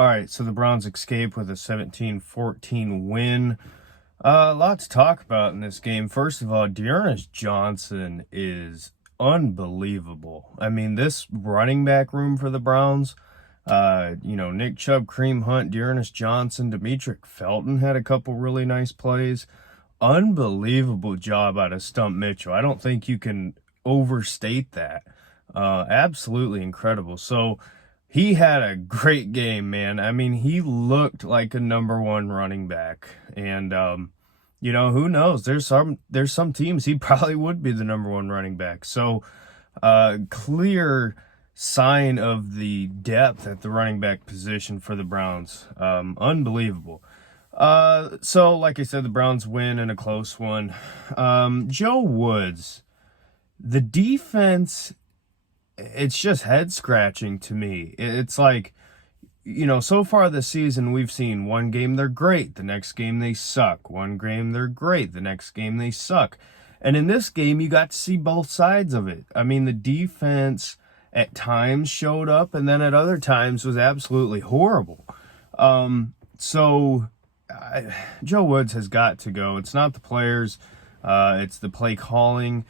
All right, so the Browns escape with a 17-14 win. A lot to talk about in this game. First of all, Dearness Johnson is unbelievable. I mean, this running back room for the Browns, Nick Chubb, Kareem Hunt, Dearness Johnson, Demetric Felton had a couple really nice plays. Unbelievable job out of Stump Mitchell. I don't think you can overstate that. Absolutely incredible. So he had a great game, man. I mean, he looked like a number one running back. And, who knows? There's some teams he probably would be the number one running back. So, clear sign of the depth at the running back position for the Browns. Unbelievable. So, like I said, the Browns win in a close one. Joe Woods, the defense, it's just head-scratching to me. It's like, so far this season, we've seen one game they're great, the next game they suck. One game they're great, the next game they suck. And in this game, you got to see both sides of it. I mean, the defense at times showed up, and then at other times was absolutely horrible. Joe Woods has got to go. It's not the players, it's the play calling.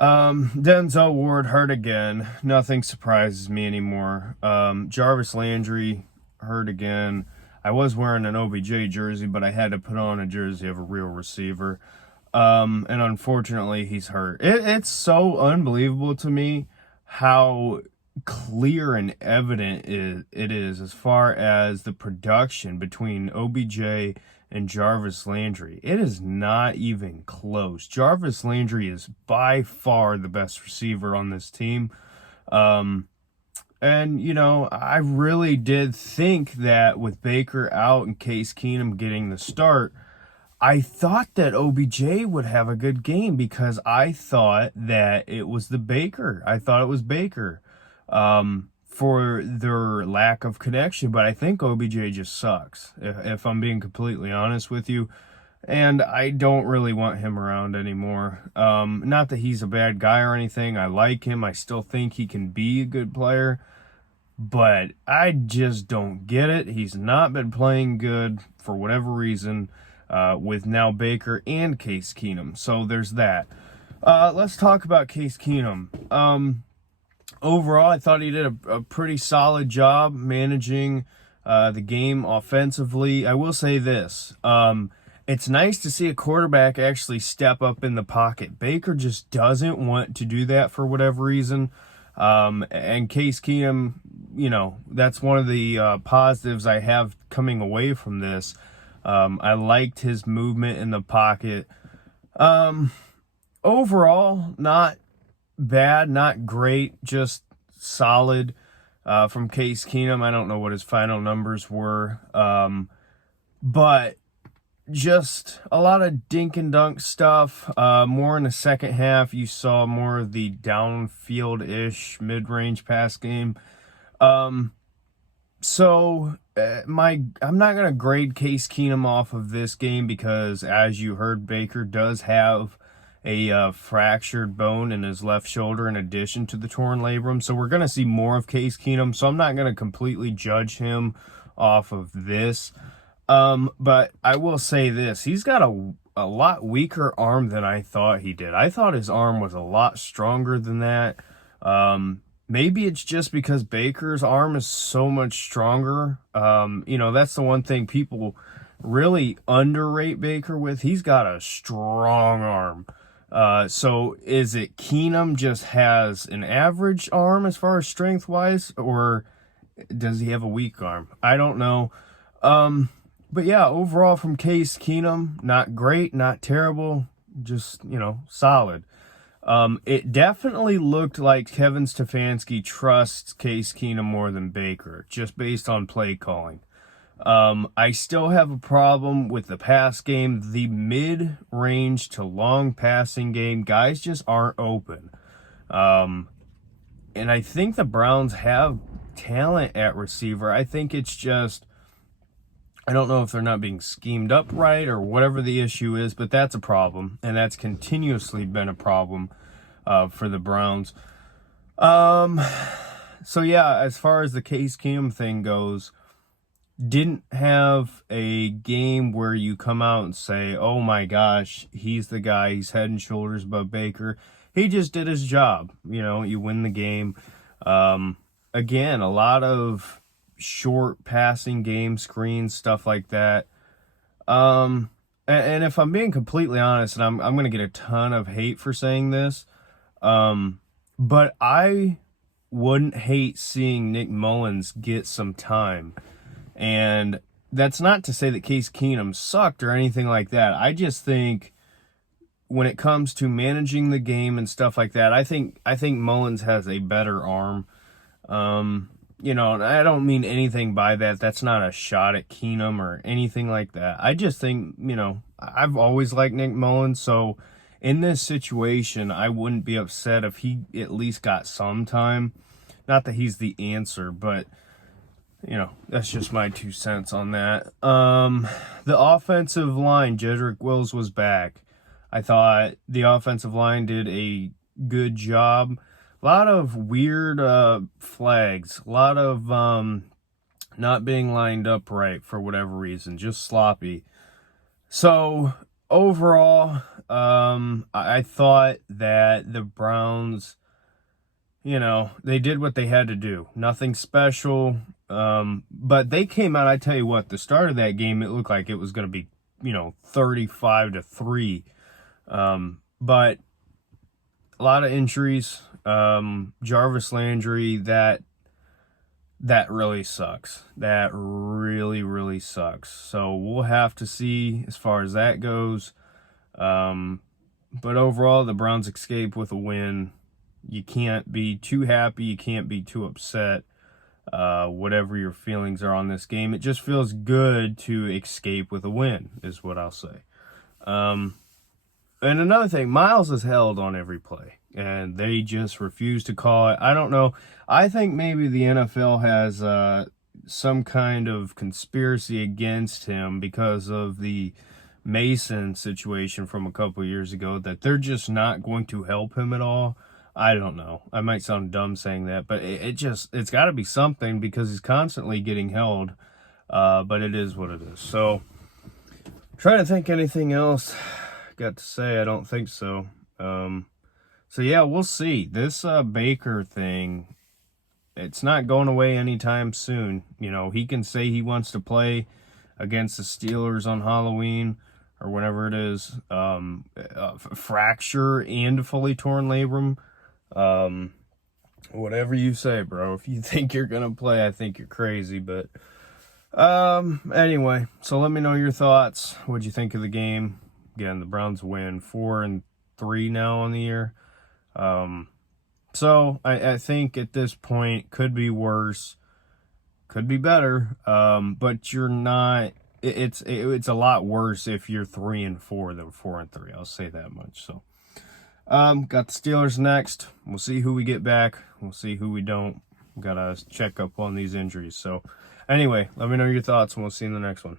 Denzel Ward hurt again. Nothing surprises me anymore. Jarvis Landry hurt again. I was wearing an OBJ jersey, but I had to put on a jersey of a real receiver. And unfortunately, he's hurt. It's so unbelievable to me how clear and evident it is as far as the production between OBJ and Jarvis Landry. It is not even close. Jarvis Landry is by far the best receiver on this team. I really did think that with Baker out and Case Keenum getting the start, I thought that OBJ would have a good game because I thought that it was Baker. I thought it was Baker. For their lack of connection, but I think OBJ just sucks, if I'm being completely honest with you, and I don't really want him around anymore. Not that he's a bad guy or anything. I like him. I still think he can be a good player, but I just don't get it. He's not been playing good for whatever reason, with now Baker and Case Keenum, so there's that. Let's talk about Case Keenum. Overall, I thought he did a pretty solid job managing the game offensively. I will say this. It's nice to see a quarterback actually step up in the pocket. Baker just doesn't want to do that for whatever reason. And Case Keenum, that's one of the positives I have coming away from this. I liked his movement in the pocket. Overall, not bad, not great, just solid from Case Keenum. I don't know what his final numbers were, but just a lot of dink and dunk stuff. More in the second half, you saw more of the downfield-ish mid-range pass game. I'm not going to grade Case Keenum off of this game because, as you heard, Baker does have a fractured bone in his left shoulder in addition to the torn labrum. So we're going to see more of Case Keenum. So I'm not going to completely judge him off of this. But I will say this. He's got a lot weaker arm than I thought he did. I thought his arm was a lot stronger than that. Maybe it's just because Baker's arm is so much stronger. That's the one thing people really underrate Baker with. He's got a strong arm. So is it Keenum just has an average arm as far as strength-wise, or does he have a weak arm? I don't know. But yeah, overall from Case Keenum, not great, not terrible, just, solid. It definitely looked like Kevin Stefanski trusts Case Keenum more than Baker, just based on play calling. I still have a problem with the pass game. The mid-range to long passing game, guys just aren't open. And I think the Browns have talent at receiver. I think it's just, I don't know if they're not being schemed up right or whatever the issue is, but that's a problem. And that's continuously been a problem for the Browns. So yeah, as far as the Case Keenum thing goes, didn't have a game where you come out and say, oh my gosh, he's the guy, he's head and shoulders above Baker. He just did his job. You win the game. Again, a lot of short passing game screens, stuff like that. And if I'm being completely honest, and I'm going to get a ton of hate for saying this, but I wouldn't hate seeing Nick Mullins get some time. And that's not to say that Case Keenum sucked or anything like that. I just think when it comes to managing the game and stuff like that, I think Mullins has a better arm. And I don't mean anything by that. That's not a shot at Keenum or anything like that. I just think, I've always liked Nick Mullins, so in this situation, I wouldn't be upset if he at least got some time. Not that he's the answer, but that's just my 2 cents on that. The offensive line, Jedrick Wills was back. I thought the offensive line did a good job. A lot of weird flags. A lot of not being lined up right for whatever reason. Just sloppy. So, overall, I thought that the Browns, they did what they had to do. Nothing special. But they came out, I tell you what, the start of that game, it looked like it was going to be, 35-3. But a lot of injuries. Jarvis Landry, that really sucks. That really, really sucks. So we'll have to see as far as that goes. But overall, the Browns escape with a win. You can't be too happy. You can't be too upset. Whatever your feelings are on this game, it just feels good to escape with a win, is what I'll say. And another thing, Miles is held on every play, and they just refuse to call it. I don't know. I think maybe the NFL has some kind of conspiracy against him because of the Mason situation from a couple years ago, that they're just not going to help him at all. I don't know. I might sound dumb saying that, but it's got to be something because he's constantly getting held. But it is what it is. So, trying to think anything else got to say. I don't think so. So yeah, we'll see. This Baker thing, it's not going away anytime soon. He can say he wants to play against the Steelers on Halloween or whenever it is. Fracture and fully torn labrum. Whatever you say, bro. If you think you're gonna play, I think you're crazy. But anyway, so let me know your thoughts. What'd you think of the game? Again, the Browns win 4-3 now on the year. So I think at this point could be worse, could be better. But you're not. It's a lot worse if you're 3-4 than 4-3. I'll say that much. So. Got the Steelers next. We'll see who we get back. We'll see who we don't. Got to check up on these injuries. So, anyway, let me know your thoughts, and we'll see you in the next one.